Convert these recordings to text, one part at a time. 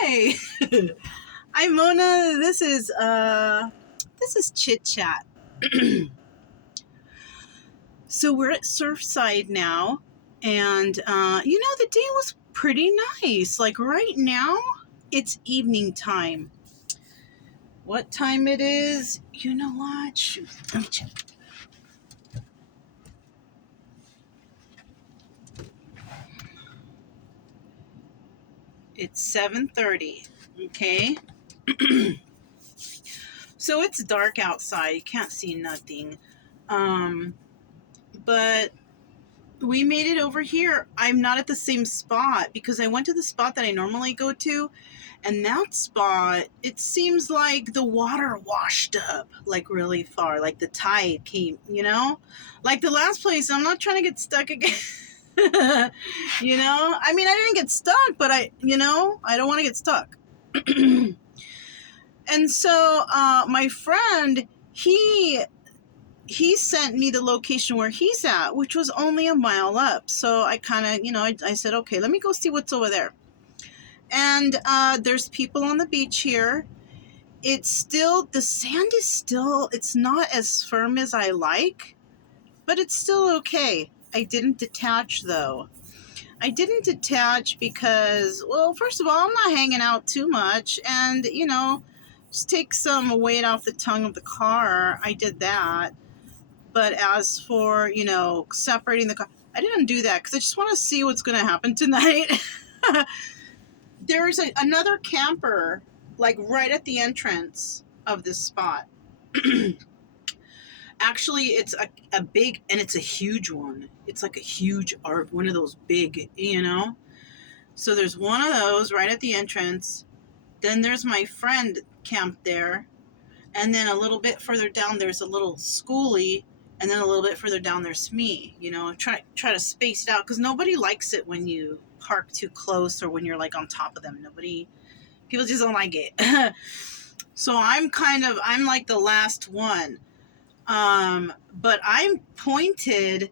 Hi. I'm Mona. This is Chit Chat. So we're at Surfside now, and the day was pretty nice. Like right now, it's evening time. What time it is? You know what? Shoot, let me check. It's 7:30. Okay. So it's dark outside. You can't see nothing. But we made it over here. I'm not at the same spot because I went to the spot that I normally go to, and that spot, it seems like the water washed up like really far, like the tide came, like the last place. I'm not trying to get stuck again. I mean, I didn't get stuck, but I don't want to get stuck. And so my friend, he sent me the location where he's at, which was only a mile up. So I kind of, I said, okay, let me go see what's over there. And there's people on the beach here. It's still, the sand is still, it's not as firm as I like, but it's still okay. I didn't detach though. I didn't detach because, well, first of all, I'm not hanging out too much. And, just take some weight off the tongue of the car. I did that. But as for, separating the car, I didn't do that because I just want to see what's going to happen tonight. There's another camper, like right at the entrance of this spot. Actually, it's a big, and it's a huge one. It's like a huge RV, one of those big, So there's one of those right at the entrance. Then there's my friend camped there. And then a little bit further down, there's a little schoolie. And then a little bit further down, there's me, try to space it out. Because nobody likes it when you park too close or when you're like on top of them. People just don't like it. So I'm like the last one. But I'm pointed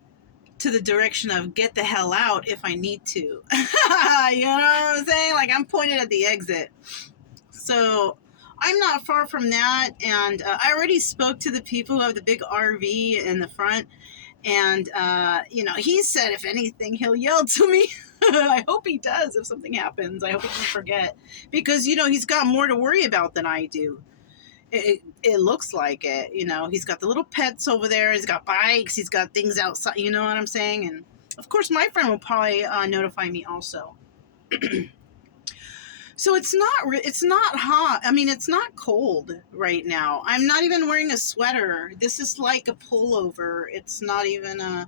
to the direction of get the hell out if I need to. You know what I'm saying? Like I'm pointed at the exit. So I'm not far from that, and I already spoke to the people who have the big RV in the front, and, he said if anything, he'll yell to me. I hope he does if something happens. I hope he doesn't forget, because, he's got more to worry about than I do. It looks like it, he's got the little pets over there, he's got bikes, he's got things outside, you know what I'm saying? And, of course, my friend will probably notify me also. So it's not hot. I mean, it's not cold right now. I'm not even wearing a sweater. This is like a pullover. It's not even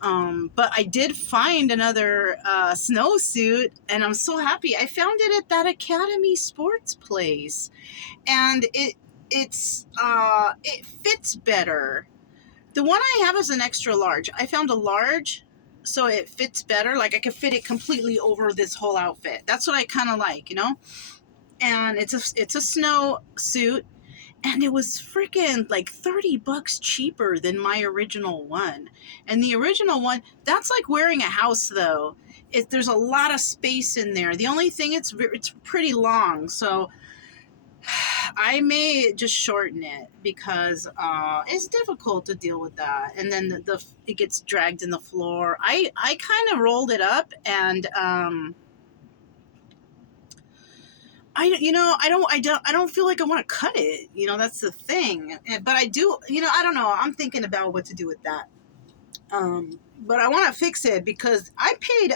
but I did find another snowsuit, and I'm so happy. I found it at that Academy Sports place, and it fits better. The one I have is an extra large. I found a large, so it fits better. Like I could fit it completely over this whole outfit. That's what I kind of like, And it's a snow suit, and it was freaking like $30 cheaper than my original one. And the original one, that's like wearing a house though. There's a lot of space in there. The only thing, it's pretty long, so I may just shorten it because it's difficult to deal with that. And then it gets dragged in the floor. I kind of rolled it up, and I don't feel like I want to cut it. That's the thing. But I do. I don't know. I'm thinking about what to do with that. But I want to fix it because I paid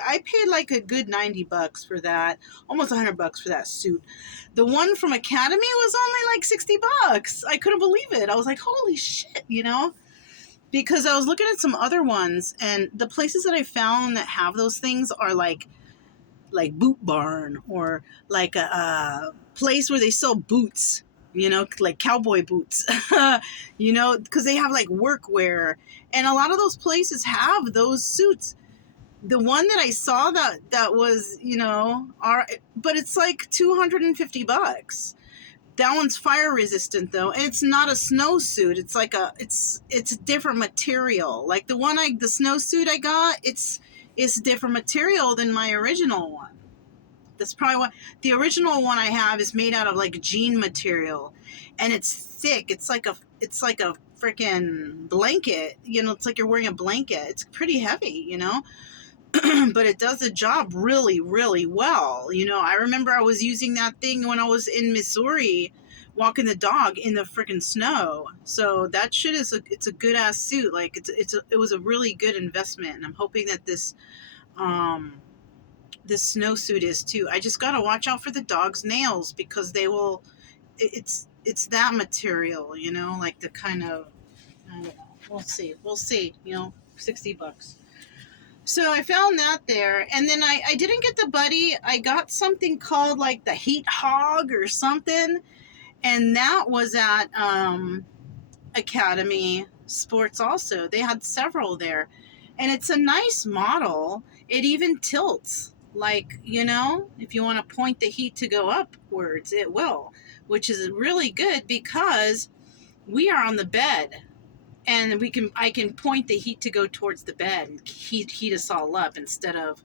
like a good $90 for that, almost $100 for that suit. The one from Academy was only like $60. I couldn't believe it. I was like, holy shit, because I was looking at some other ones, and the places that I found that have those things are like Boot Barn, or like a place where they sell boots, like cowboy boots, because they have like workwear, and a lot of those places have those suits. The one that I saw that was, but it's like $250. That one's fire resistant though, and it's not a snowsuit. It's like it's a different material. Like the snowsuit I got, it's different material than my original one. That's probably what the original one I have is made out of like jean material, and it's thick. It's like a freaking blanket. You know, it's like you're wearing a blanket. It's pretty heavy, you know, but it does the job really, really well. You know, I remember I was using that thing when I was in Missouri, walking the dog in the freaking snow. So that shit is it's a good ass suit. Like it was a really good investment, and I'm hoping that this snowsuit is too. I just gotta watch out for the dog's nails because they will. It's that material, you know, like the kind of. I don't know. We'll see. You know, $60. So I found that there, and then I didn't get the buddy. I got something called like the Heat Hog or something, and that was at Academy Sports also. They had several there, and it's a nice model. It even tilts, like, you know, if you want to point the heat to go upwards, it will, which is really good because we are on the bed, and I can point the heat to go towards the bed and heat us all up instead of,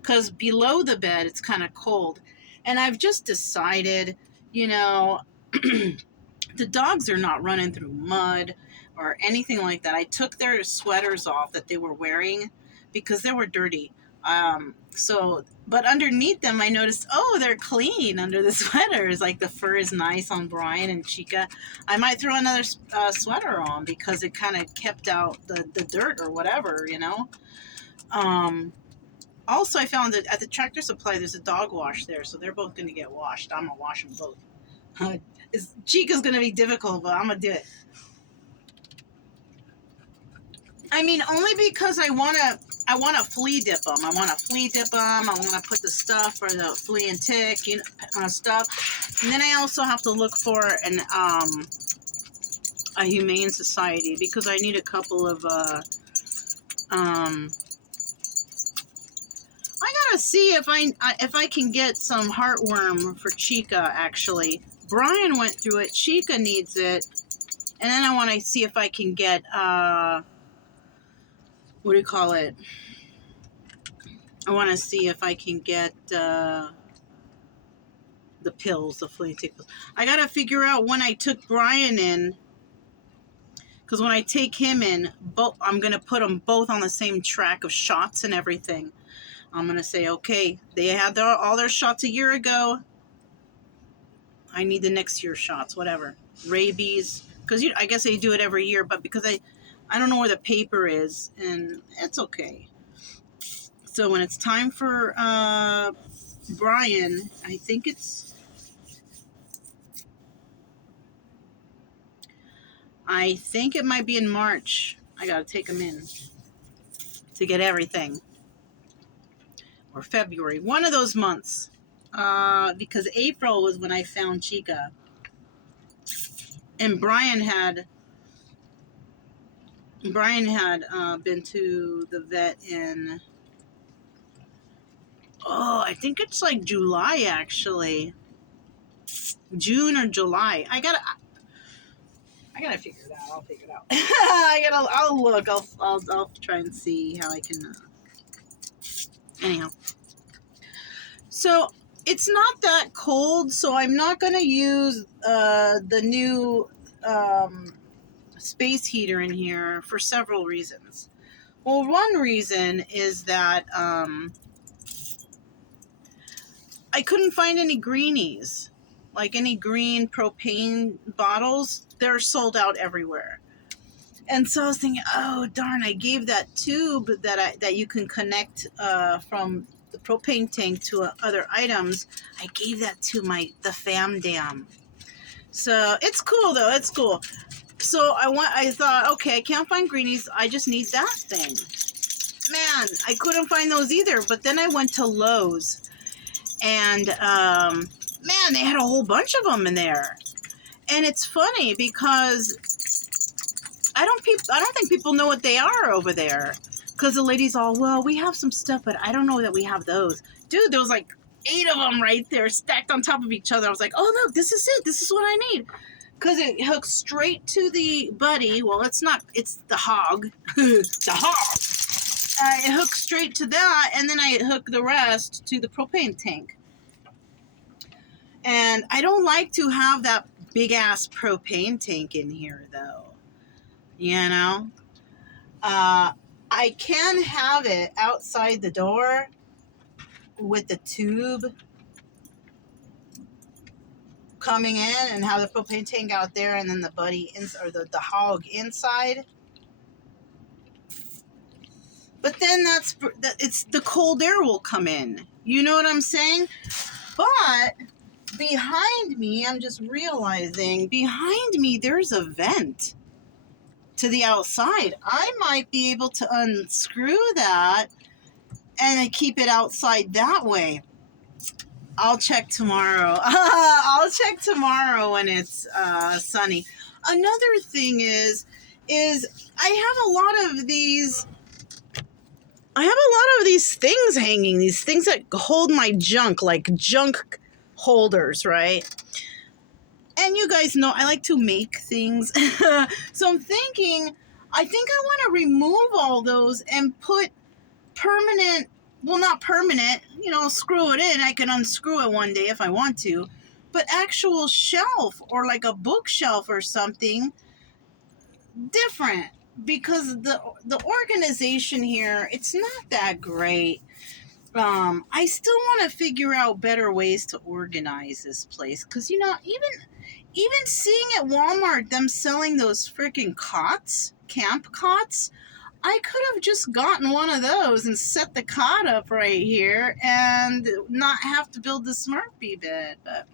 because below the bed it's kind of cold. And I've just decided, you know, the dogs are not running through mud or anything like that. I took their sweaters off that they were wearing because they were dirty. But underneath them, I noticed, oh, they're clean under the sweaters. Like the fur is nice on Brian and Chica. I might throw another sweater on because it kind of kept out the dirt or whatever, you know. Also, I found that at the Tractor Supply, there's a dog wash there, so they're both going to get washed. I'm going to wash them both. Chica's going to be difficult, but I'm going to do it. I mean, only because I want to flea dip them. I want to flea dip them. I want to put the stuff for the flea and tick, you know, stuff. And then I also have to look for a humane society because I need a couple of I gotta see if I can get some heartworm for Chica. Actually, Brian went through it. Chica needs it, and then I want to see if I can get what do you call it? I want to see if I can get the pills, the flea tick pills. I gotta figure out when I took Brian in, because when I take him in, I'm gonna put them both on the same track of shots and everything. I'm going to say, okay, they had all their shots a year ago. I need the next year's shots, whatever. Rabies. Because I guess they do it every year, but because I don't know where the paper is, and it's okay. So when it's time for Brian, I think it might be in March. I got to take him in to get everything. Or February, one of those months, because April was when I found Chica, and Brian had been to the vet in, I think it's like July, actually, June or July. I gotta figure it out. I'll figure it out. I'll look. I'll try and see how I can. Anyhow. So it's not that cold, so I'm not going to use the new space heater in here for several reasons. Well, one reason is that I couldn't find any greenies, like any green propane bottles. They're sold out everywhere. And so I was thinking, oh, darn, I gave that tube that you can connect from the propane tank to other items. I gave that to the fam dam. So it's cool though. It's cool. So I thought, okay, I can't find greenies. I just need that thing. Man, I couldn't find those either. But then I went to Lowe's, and man, they had a whole bunch of them in there. And it's funny because I don't think people know what they are over there. Because the lady's all, well, we have some stuff, but I don't know that we have those. Dude, there was like 8 of them right there stacked on top of each other. I was like, oh, look, this is it. This is what I need. Because it hooks straight to the buddy. Well, it's the hog. The hog. It hooks straight to that, and then I hook the rest to the propane tank. And I don't like to have that big ass propane tank in here though. You know? I can have it outside the door with the tube coming in and have the propane tank out there and then the buddy or the hog inside. But then it's the cold air will come in. You know what I'm saying? But behind me, I'm just realizing behind me there's a vent to the outside. I might be able to unscrew that and keep it outside that way. I'll check tomorrow. I'll check tomorrow when it's sunny. Another thing is I have a lot of these things hanging, these things that hold my junk, like junk holders, right? And you guys know I like to make things. So I'm thinking, I think I want to remove all those and put permanent, well, not permanent, screw it in. I can unscrew it one day if I want to, but actual shelf or like a bookshelf or something different, because the organization here, it's not that great. I still want to figure out better ways to organize this place, because even seeing at Walmart them selling those freaking camp cots, I could have just gotten one of those and set the cot up right here and not have to build the Smurfy bed. But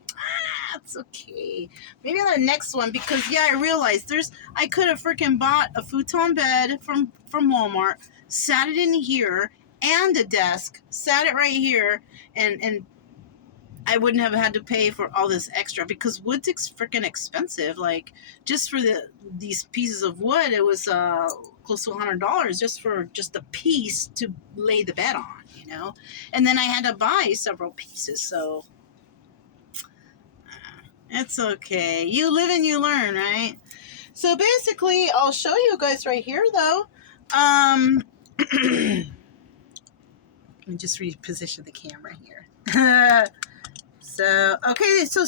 it's okay. Maybe on the next one, because I realized I could have freaking bought a futon bed from Walmart, sat it in here, and a desk, sat it right here, and I wouldn't have had to pay for all this extra, because wood's freaking expensive. Like, just for these pieces of wood, it was close to $100 just for a piece to lay the bed on, and then I had to buy several pieces. So it's okay. You live and you learn, right? So basically, I'll show you guys right here, though. Let me just reposition the camera here. So, okay, so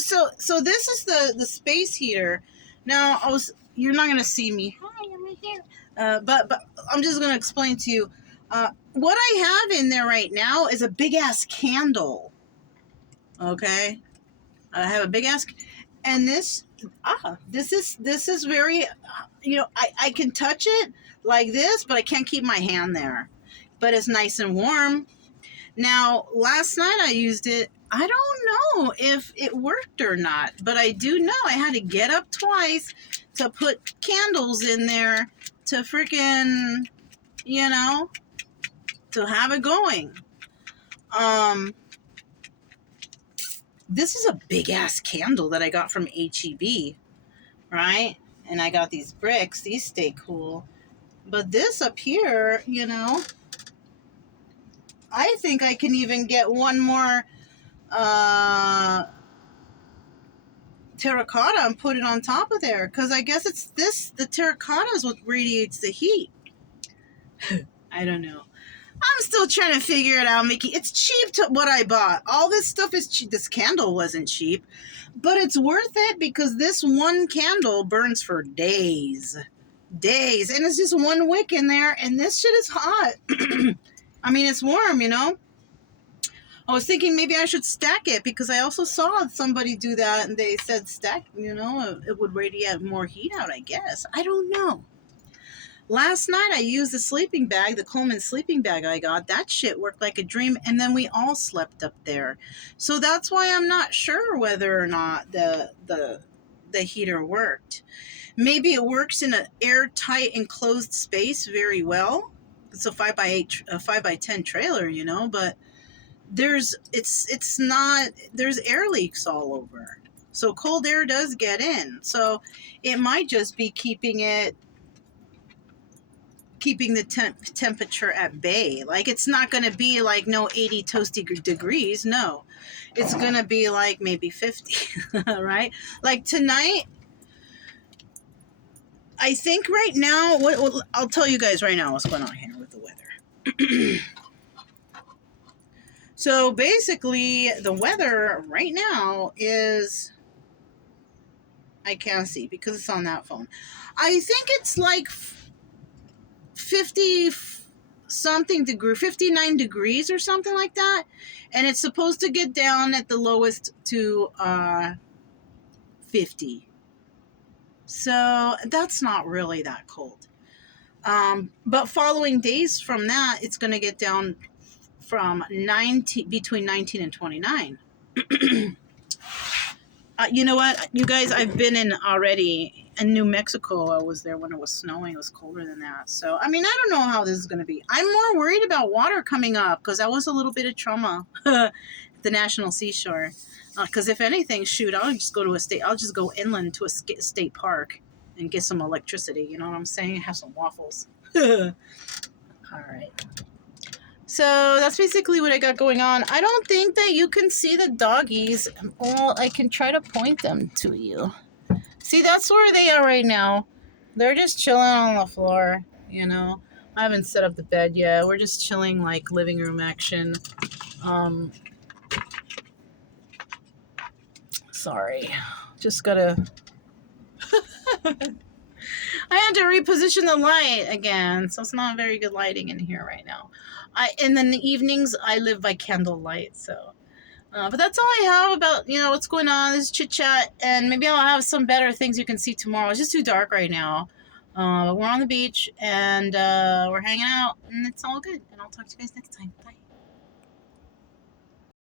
this is the space heater. Now, you're not gonna see me. Hi, I'm right here. But I'm just gonna explain to you. What I have in there right now is a big ass candle. Okay, I have a big ass, and this is very, I can touch it like this, but I can't keep my hand there. But it's nice and warm. Now, last night I used it. I don't know if it worked or not, but I do know I had to get up twice to put candles in there to freaking, to have it going. This is a big ass candle that I got from H-E-B, right? And I got these bricks. These stay cool. But this up here, I think I can even get one more terracotta and put it on top of there, because I guess the terracotta is what radiates the heat. I don't know. I'm still trying to figure it out, Mickey. It's cheap to what I bought. All this stuff is cheap. This candle wasn't cheap, but it's worth it, because this one candle burns for days, and it's just one wick in there, and this shit is hot. I mean, it's warm, I was thinking maybe I should stack it, because I also saw somebody do that, and they said stack, it would radiate more heat out, I guess. I don't know. Last night I used the sleeping bag, the Coleman sleeping bag I got. That shit worked like a dream, and then we all slept up there. So that's why I'm not sure whether or not the heater worked. Maybe it works in an airtight enclosed space very well. It's a 5x10 trailer, but there's air leaks all over, so cold air does get in. So it might just be keeping the temperature at bay. Like, it's not going to be like no 80 toasty degrees. No, it's going to be like maybe 50. Right? Like tonight, I think right now, I'll tell you guys right now what's going on here with the weather. So basically, the weather right now is, I can't see because it's on that phone. I think it's like 50 something degree, 59 degrees or something like that. And it's supposed to get down at the lowest to 50. So that's not really that cold. But following days from that, it's going to get down from 19, between 19 and 29. You know what, you guys, I've been in already in New Mexico. I was there when it was snowing. It was colder than that. So, I mean, I don't know how this is going to be. I'm more worried about water coming up because that was a little bit of trauma. The National Seashore. Because if anything, shoot, I'll just go inland to a state park and get some electricity. You know what I'm saying? Have some waffles. All right. So that's basically what I got going on. I don't think that you can see the doggies. Well, I can try to point them to you. See, that's where they are right now. They're just chilling on the floor, you know. I haven't set up the bed yet. We're just chilling like living room action. Sorry. Just gotta... I had to reposition the light again, so it's not very good lighting in here right now. And then the evenings, I live by candlelight, so... but that's all I have about, what's going on. This is Chit Chat, and maybe I'll have some better things you can see tomorrow. It's just too dark right now. We're on the beach, and we're hanging out, and it's all good. And I'll talk to you guys next time. Bye.